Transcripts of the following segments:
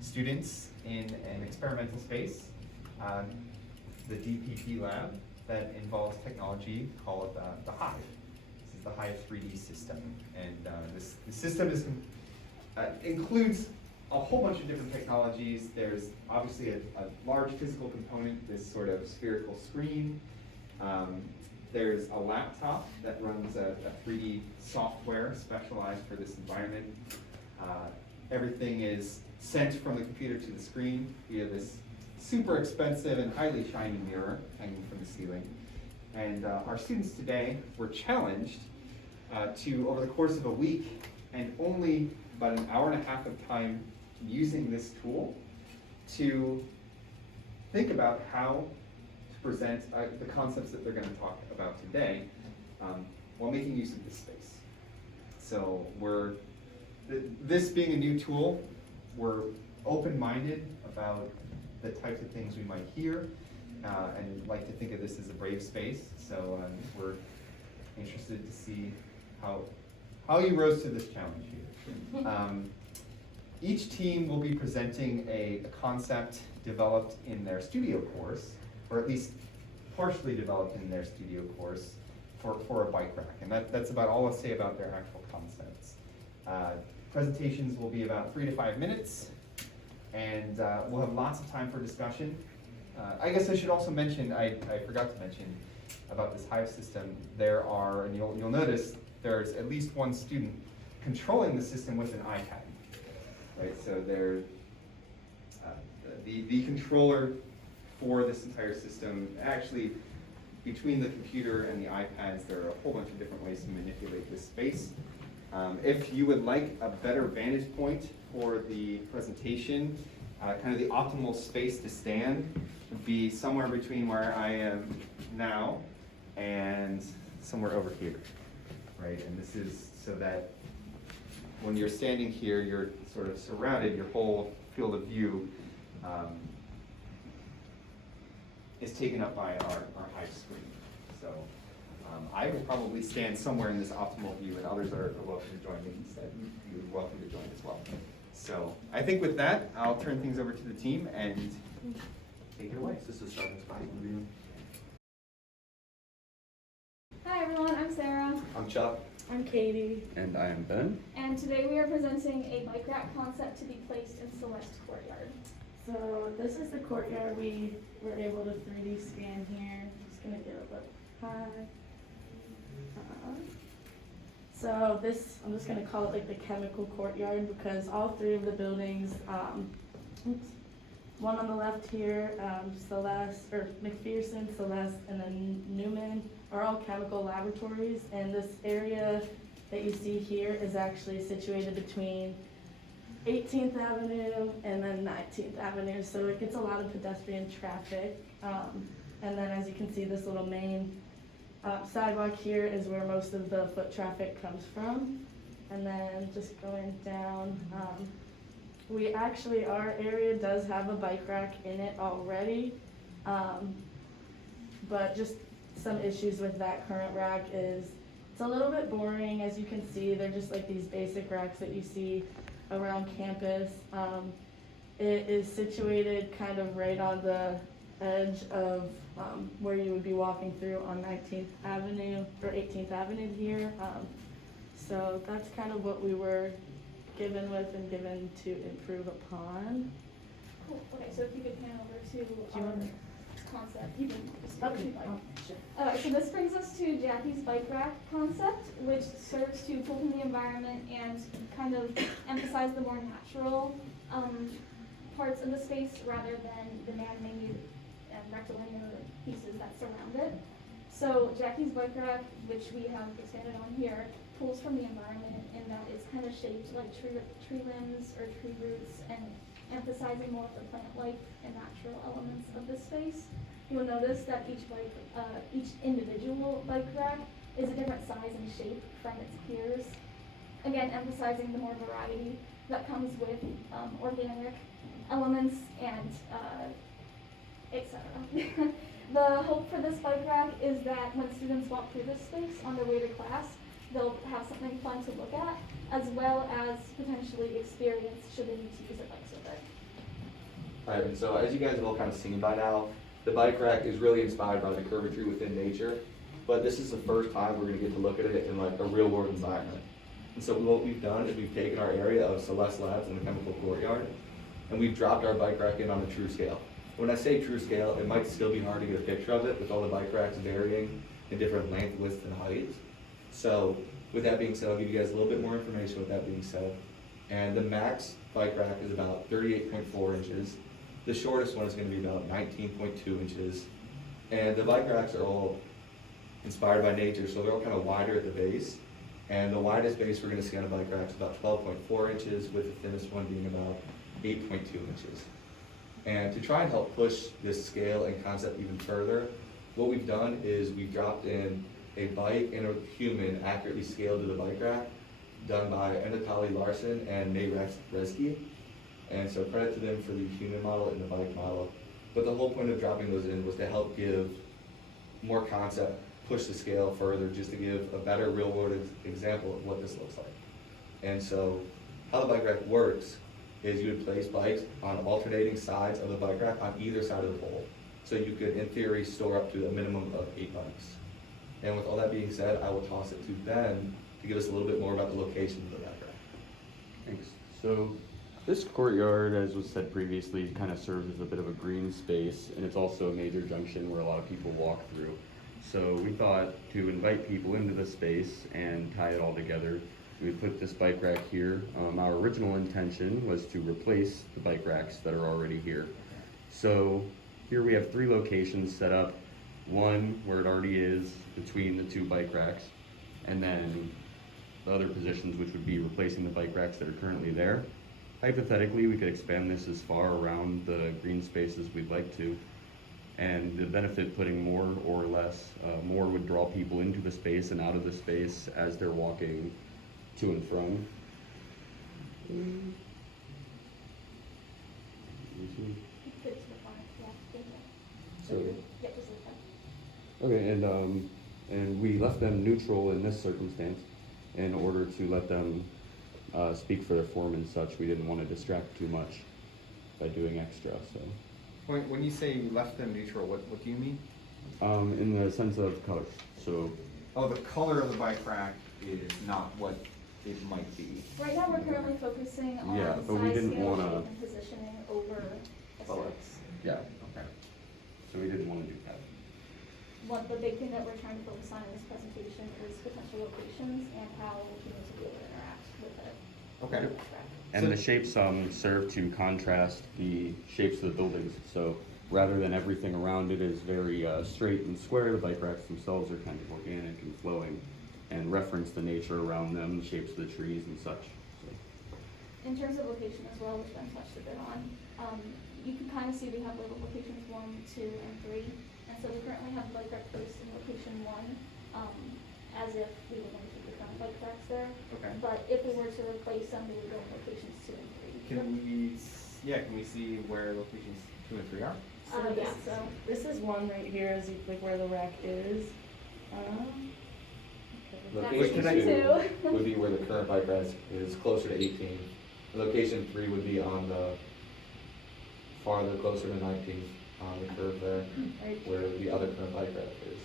students in an experimental space, the DPP lab, that involves technology called the Hive. This is the Hive 3D system, and the system includes a whole bunch of different technologies. There's obviously a large physical component, this sort of spherical screen. There's a laptop that runs a 3D software specialized for this environment. Everything is sent from the computer to the screen via this super expensive and highly shiny mirror hanging from the ceiling. And our students today were challenged to, over the course of a week and only about an hour and a half of time using this tool, to think about how to present the concepts that they're going to talk about today while making use of this space. So this being a new tool, we're open-minded about the types of things we might hear, and like to think of this as a brave space. So we're interested to see how you rose to this challenge here. Each team will be presenting a concept developed in their studio course, or at least partially developed in their studio course for a bike rack. And that's about all I'll say about their actual concepts. Presentations will be about 3 to 5 minutes, and we'll have lots of time for discussion. I guess I should also mention, I forgot to mention about this Hive system. There are, and you'll notice, there's at least one student controlling the system with an iPad. Right, so they're the controller for this entire system. Actually, between the computer and the iPads, there are a whole bunch of different ways to manipulate this space. If you would like a better vantage point for the presentation, kind of the optimal space to stand would be somewhere between where I am now and somewhere over here, right? And this is so that when you're standing here, you're sort of surrounded, your whole field of view is taken up by our Hive screen. So I will probably stand somewhere in this optimal view, and others are welcome to join me instead. You're welcome to join as well. So I think with that, I'll turn things over to the team and take it away. This is starting spot. Hi everyone, I'm Sarah. I'm Chuck. I'm Katie. And I am Ben. And today we are presenting a bike rack concept to be placed in Celeste Courtyard. So this is the courtyard we were able to 3D scan here. Just gonna get a look high. So this, I'm just gonna call it like the chemical courtyard, because all 3 of the buildings, one on the left here, Celeste, or McPherson, Celeste, and then Newman, are all chemical laboratories, and this area that you see here is actually situated between 18th Avenue and then 19th Avenue, so it gets a lot of pedestrian traffic. And then as you can see, this little main sidewalk here is where most of the foot traffic comes from. And then just going down, our area does have a bike rack in it already, but just some issues with that current rack is it's a little bit boring. As you can see, they're just like these basic racks that you see around campus. It is situated kind of right on the edge of where you would be walking through on 19th Avenue or 18th Avenue here. So that's kind of what we were given with and given to improve upon. Cool. Okay, so if you could pan over to our concept, you can just Okay. if you'd like. Sure. Alright, so this brings us to Jackie's bike rack concept, which serves to pull from the environment and kind of emphasize the more natural parts of the space rather than the man-made and rectilinear pieces that surround it. So Jackie's bike rack, which we have expanded on here, pulls from the environment in that it's kind of shaped like tree limbs or tree roots and emphasizing more of the plant life and natural elements of the space. You'll notice that each individual bike rack is a different size and shape from its peers. Again, emphasizing the more variety that comes with organic elements and etc. The hope for this bike rack is that when students walk through this space on their way to class, they'll have something fun to look at, as well as potentially experience should they need to use their bikes with it. Alright, and so as you guys have all kind of seen by now, the bike rack is really inspired by the curvatry within nature, but this is the first time we're gonna get to look at it in like a real world environment. And so what we've done is we've taken our area of Celeste Labs in the chemical courtyard, and we've dropped our bike rack in on a true scale. When I say true scale, it might still be hard to get a picture of it with all the bike racks varying in different length, widths, and heights. So with that being said, I'll give you guys a little bit more information with that being said. And the max bike rack is about 38.4 inches. The shortest one is going to be about 19.2 inches. And the bike racks are all inspired by nature, so they're all kind of wider at the base. And the widest base we're going to see on a bike rack is about 12.4 inches, with the thinnest one being about 8.2 inches. And to try and help push this scale and concept even further, what we've done is we've dropped in a bike and a human accurately scaled to the bike rack, done by Anatolly, Larsen, and Rezki. And so credit to them for the human model and the bike model. But the whole point of dropping those in was to help give more concept, push the scale further, just to give a better real world example of what this looks like. And so how the bike rack works is you would place bikes on alternating sides of the bike rack on either side of the pole. So you could, in theory, store up to a minimum of 8 bikes. And with all that being said, I will toss it to Ben to give us a little bit more about the location of the bike rack. Thanks. So this courtyard, as was said previously, kind of serves as a bit of a green space, and it's also a major junction where a lot of people walk through. So we thought to invite people into the space and tie it all together, we put this bike rack here. Our original intention was to replace the bike racks that are already here. So here we have 3 locations set up. One where it already is between the 2 bike racks, and then the other positions, which would be replacing the bike racks that are currently there. Hypothetically, we could expand this as far around the green space as we'd like to. And the benefit putting more or less, more would draw people into the space and out of the space as they're walking to and from. So, okay, and we left them neutral in this circumstance in order to let them speak for their form and such. We didn't want to distract too much by doing extra, so. When you say you left them neutral, what do you mean? In the sense of color, so. Oh, the color of the bike rack is not what it might be. Right now, we're currently focusing on Yeah, but we size, didn't scale, wanna- shape, and positioning over aesthetics. Yeah, okay. So we didn't want to do that. The big thing that we're trying to focus on in this presentation is potential locations and how humans will be able to interact with it. Okay. And the shapes serve to contrast the shapes of the buildings. So rather than everything around it is very straight and square, the bike racks themselves are kind of organic and flowing and reference the nature around them, the shapes of the trees and such. So. In terms of location as well, which Ben touched a bit on, you can kind of see we have labeled locations 1, 2, and 3. And so we currently have bike rack placed in location 1, as if we were going to keep the current bike racks there. Okay. But if we were to replace them, we would go in locations 2 and 3. Can we see where locations 2 and 3 are? Yeah, so. This is one right here, is like where the rack is. Location That's 2 would be where the current bike rack is closer to 18. Location 3 would be on the farther, closer to 19 on the curve there, Right. where the other current bike rack is.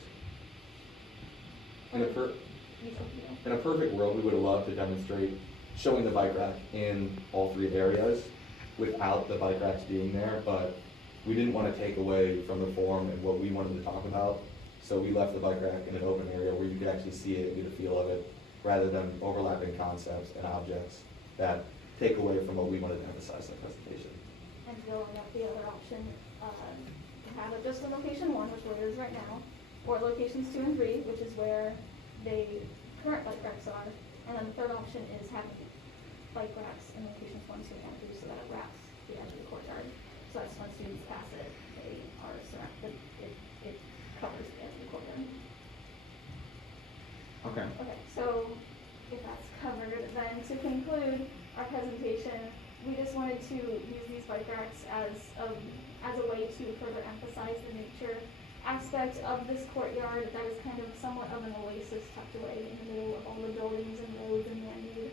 In a perfect world, we would have loved to demonstrate showing the bike rack in all 3 areas without the bike racks being there, but we didn't want to take away from the form and what we wanted to talk about. So we left the bike rack in an open area where you could actually see it and get a feel of it, rather than overlapping concepts and objects that take away from what we wanted to emphasize in the presentation. And going up the other option, to have it just in location 1, which is where it is right now, or locations 2 and 3, which is where the current bike racks are. And then the third option is having bike racks in locations 1, 2, and 3, so that it wraps the edge of the courtyard. So that's when students pass it, they are surrounded, it covers the edge of the courtyard. Okay. Okay, so if that's covered, then to conclude our presentation, we just wanted to use these bike racks as a way to further emphasize the nature aspect of this courtyard that is kind of somewhat of an oasis tucked away in the middle of all the buildings and roads and man-made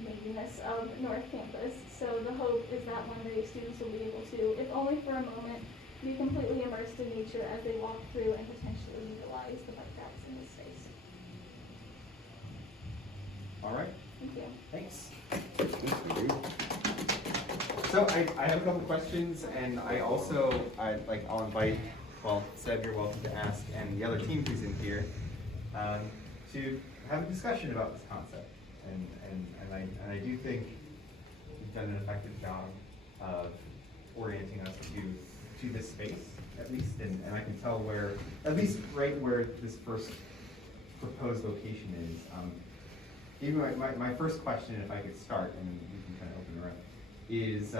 maybiness of North Campus. So the hope is that one day students will be able to, if only for a moment, be completely immersed in nature as they walk through and potentially utilize the bike racks in this space. All right, Thank you. thanks. So I have a couple questions, and I'll invite, well, Seb, you're welcome to ask, and the other team who's in here, to have a discussion about this concept. And I do think you've done an effective job of orienting us to this space, at least, and I can tell where, at least right where this first proposed location is. Even my first question, if I could start, and we can kind of open it up, is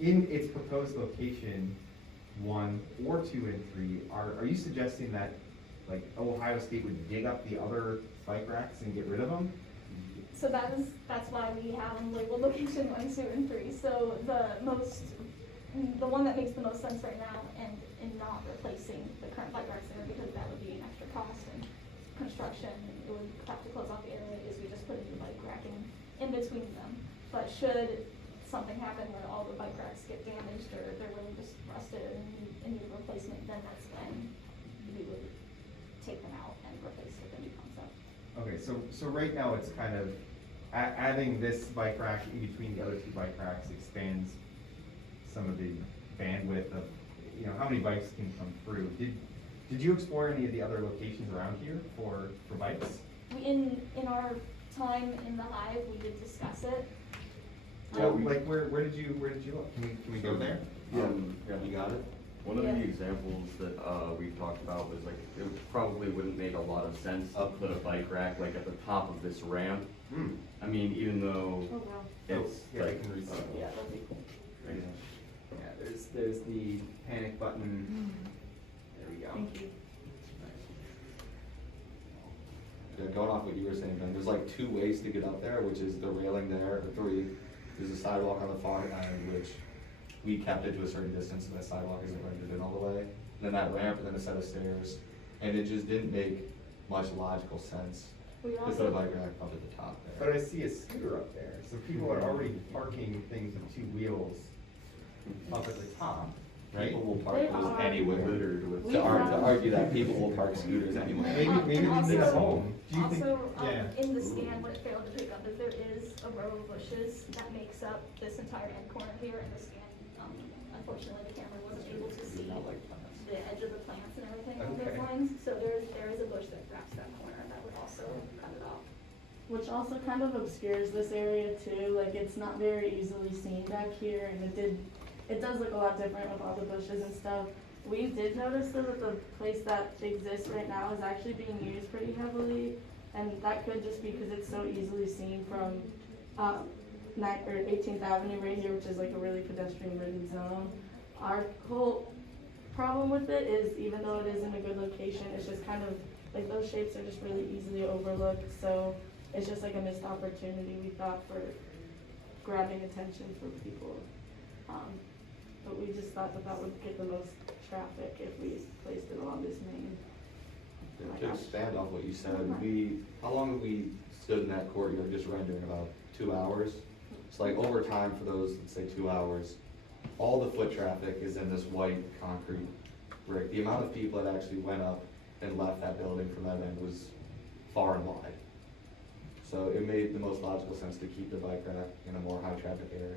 in its proposed location, 1 or 2 and 3, are you suggesting that like Ohio State would dig up the other bike racks and get rid of them? So that's why we have them labeled location 1, 2, and 3. So the one that makes the most sense right now, and not replacing the current bike racks there, because that would be an extra cost and construction, and it would have to close off the area, is we just put a new bike rack in between them. But should something happen where all the bike racks get damaged or they're really just rusted and need replacement, then that's when we would take them out and replace with a new concept. Okay, so right now it's kind of adding this bike rack in between the other 2 bike racks expands some of the bandwidth of, how many bikes can come through. Did you explore any of the other locations around here for bikes? In our time in the Hive, we did discuss it. Yeah, Like where did you look? Can we go there? Yeah, you got it? One of Yeah. the examples that we've talked about was like, it probably wouldn't make a lot of sense to put a bike rack like at the top of this ramp. Hmm. I mean, even though Oh, wow. it's Yeah, I like, can read that. Yeah, that'd be cool. Right. Yeah, there's the panic button. There we go. Thank you. Yeah, going off what you were saying, Ben, there's like 2 ways to get up there, which is the railing there, or 3. There's a sidewalk on the far end, which we kept it to a certain distance, so that sidewalk isn't rendered in all the way. And then that ramp, and then a set of stairs, and it just didn't make much logical sense We to put a also, bike rack up at the top But there. I see a scooter up there, so people are already parking things with 2 wheels up at the top, right? People will park They those are. anywhere. littered with. To argue that people will park scooters anywhere. Maybe And they need a also- home. Do you think? also, Yeah. in the scan, what it failed to pick up is there is a row of bushes that makes up this entire end corner here in the scan. Unfortunately, the camera wasn't able to see the edge of the plants and everything on those Okay. lines. So there is a bush that wraps that corner that would also cut it off. Which also kind of obscures this area too, like it's not very easily seen back here, and it does look a lot different with all the bushes and stuff. We did notice though that the place that exists right now is actually being used pretty heavily, and that could just be because it's so easily seen from, 18th Avenue right here, which is like a really pedestrian-ridden zone. Our whole problem with it is, even though it is in a good location, it's just kind of, like those shapes are just really easily overlooked, so it's just like a missed opportunity, we thought, for grabbing attention from people. But we just thought that that would get the most traffic if we placed it along this main. To expand off what you said, how long have we stood in that courtyard just rendering? About 2 hours? It's like over time for those, let's say 2 hours, all the foot traffic is in this white concrete brick. The amount of people that actually went up and left that building from that end was far and wide. So it made the most logical sense to keep the bike rack in a more high traffic area.